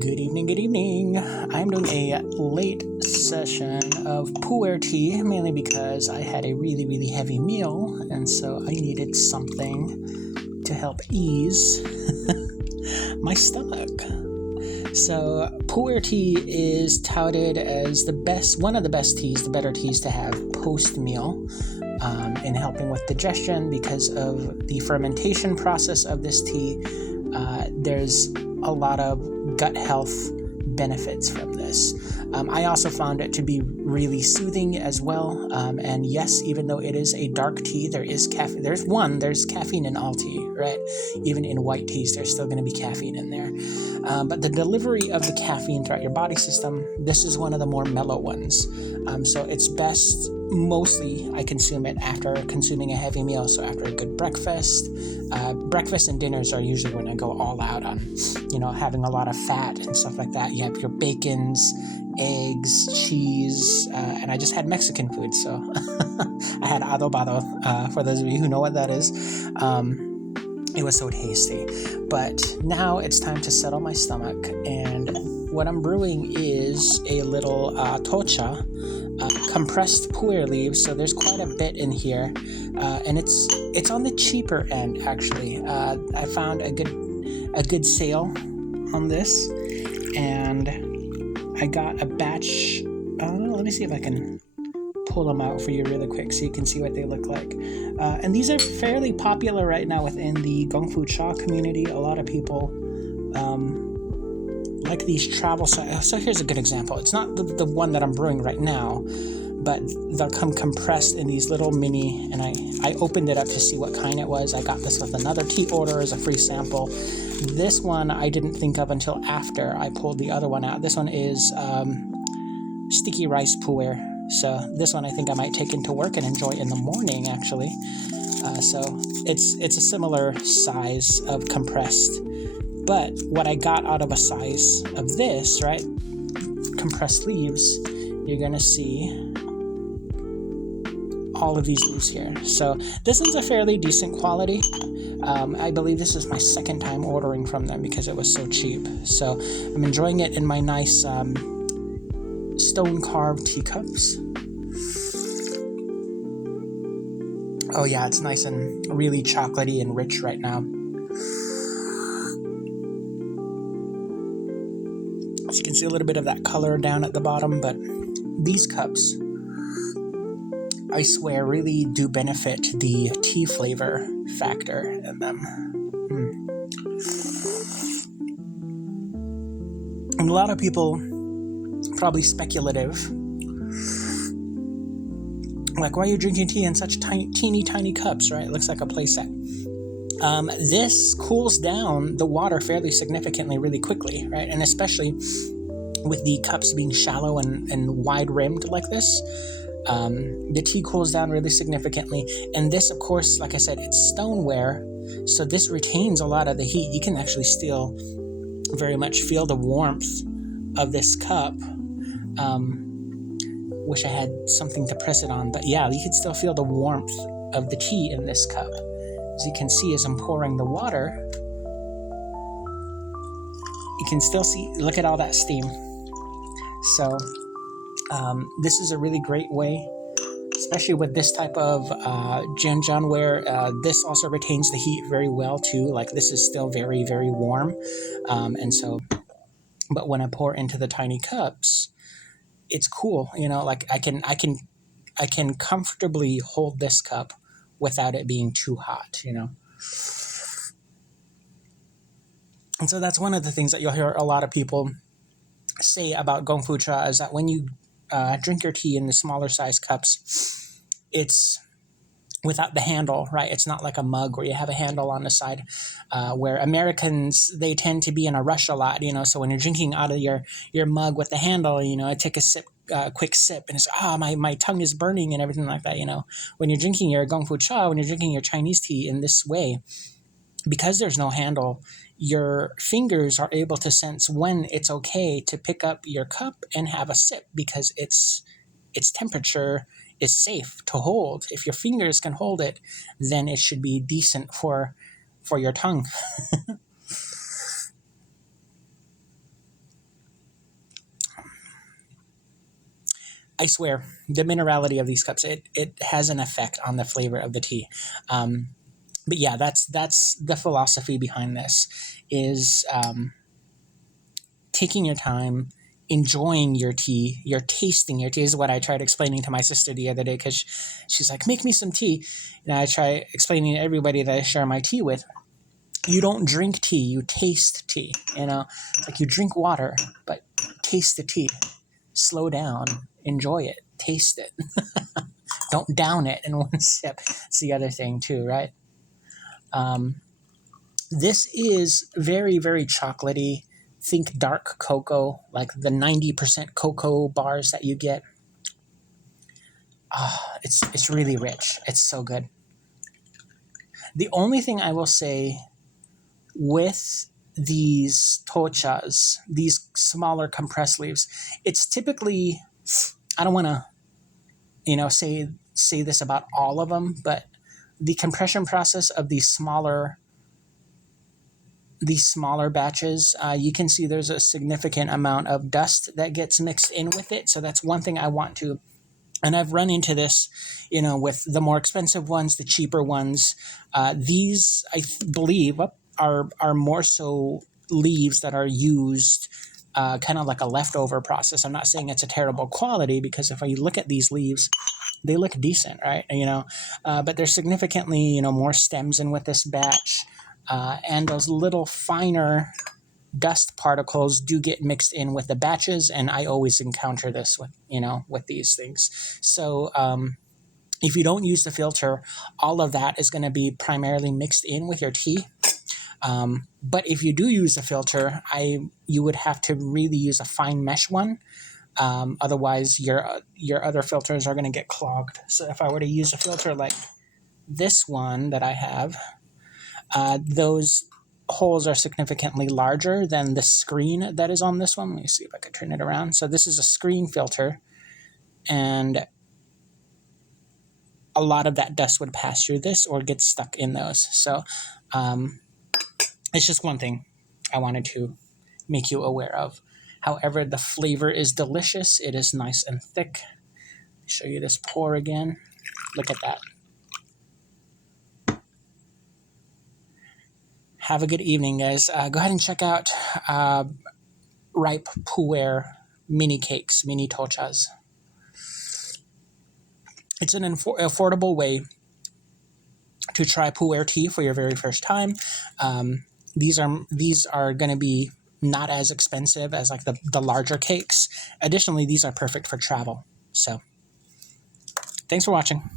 Good evening, good evening. I'm doing a late session of Puer tea, mainly because I had a really heavy meal, and so I needed something to help ease my stomach. So Puer tea is touted as one of the best teas, the better teas to have post-meal in helping with digestion because of the fermentation process of this tea. There's a lot of gut health benefits from this. I also found it to be really soothing as well. And yes, even though it is a dark tea, there is caffeine. There's caffeine in all tea, right? Even in white teas, there's still going to be caffeine in there. But the delivery of the caffeine throughout your body system, this is one of the more mellow ones. So it's best, mostly I consume it after consuming a heavy meal. So after a good breakfast. Breakfast and dinners are usually when I go all out on, having a lot of fat and stuff like that. You have your bacons, eggs, cheese, and I just had Mexican food. So I had adobado, for those of you who know what that is. It was so tasty. But now it's time to settle my stomach. And what I'm brewing is a little tocha, compressed puer leaves. So there's quite a bit in here. And it's on the cheaper end, actually. I found a good sale on this. And I got a batch. Let me see if I can pull them out for you really quick so you can see what they look like. And these are fairly popular right now within the Gong Fu Cha community. A lot of people like these travel size. So here's a good example. It's not the one that I'm brewing right now, but they'll come compressed in these little mini, and I opened it up to see what kind it was. I got this with another tea order as a free sample. This one I didn't think of until after I pulled the other one out. This one is sticky rice puer. So this one I think I might take into work and enjoy in the morning, actually. So it's a similar size of compressed. But what I got out of a size of this, right, compressed leaves, you're going to see all of these leaves here. So this one's a fairly decent quality. I believe this is my second time ordering from them because it was so cheap. So I'm enjoying it in my nice stone-carved teacups. Oh yeah, it's nice and really chocolatey and rich right now. So you can see a little bit of that color down at the bottom, but these cups, I swear, really do benefit the tea flavor factor in them. And a lot of people, probably speculative, like, why are you drinking tea in such teeny tiny cups, right? It looks like a playset. This cools down the water fairly significantly really quickly, right? And especially with the cups being shallow and wide-rimmed like this, the tea cools down really significantly. And this, of course, like I said, it's stoneware, so this retains a lot of the heat. You can actually still very much feel the warmth of this cup. Wish I had something to press it on, but yeah, you can still feel the warmth of the tea in this cup. As you can see, as I'm pouring the water, you can still see, look at all that steam. So this is a really great way, especially with this type of Jianjian, where this also retains the heat very well too. Like, this is still very warm, and so, but when I pour into the tiny cups, it's cool. Like I can comfortably hold this cup without it being too hot. And so that's one of the things that you'll hear a lot of people say about Gong Fu Cha, is that when you drink your tea in the smaller size cups, it's without the handle, right? It's not like a mug where you have a handle on the side, where Americans, they tend to be in a rush a lot, so when you're drinking out of your mug with the handle, I take a quick sip, and it's, my tongue is burning and everything like that, When you're drinking your Gong Fu Cha, when you're drinking your Chinese tea in this way, because there's no handle, your fingers are able to sense when it's okay to pick up your cup and have a sip, because its temperature is safe to hold. If your fingers can hold it, then it should be decent for your tongue. I swear, the minerality of these cups, it has an effect on the flavor of the tea. But yeah, that's the philosophy behind this is taking your time, enjoying your tea, you're tasting your tea is what I tried explaining to my sister the other day because she's like, make me some tea. And I try explaining to everybody that I share my tea with, you don't drink tea, you taste tea. It's like you drink water, but taste the tea. Slow down, enjoy it, taste it. Don't down it in one sip. It's the other thing too, right? This is very, very chocolatey. Think dark cocoa, like the 90% cocoa bars that you get. It's really rich. It's so good. The only thing I will say with these tochas, these smaller compressed leaves, it's typically, I don't want to, say this about all of them, but the compression process of these smaller batches, you can see there's a significant amount of dust that gets mixed in with it. So that's one thing I want to, and I've run into this, with the more expensive ones, the cheaper ones. These, I believe, are more so leaves that are used kind of like a leftover process. I'm not saying it's a terrible quality because if you look at these leaves, they look decent, right? But there's significantly, more stems in with this batch. And those little finer dust particles do get mixed in with the batches, and I always encounter this with these things. So if you don't use the filter, all of that is going to be primarily mixed in with your tea. But if you do use a filter, you would have to really use a fine mesh one. Otherwise, your other filters are going to get clogged. So if I were to use a filter like this one that I have, those holes are significantly larger than the screen that is on this one. Let me see if I can turn it around. So this is a screen filter, and a lot of that dust would pass through this or get stuck in those. So it's just one thing I wanted to make you aware of. However, the flavor is delicious. It is nice and thick. Show you this pour again. Look at that. Have a good evening, guys. Go ahead and check out Ripe Puer mini cakes, mini tochas. It's an affordable way to try Puer tea for your very first time. These are going to be not as expensive as like the larger cakes. Additionally, these are perfect for travel. So thanks for watching.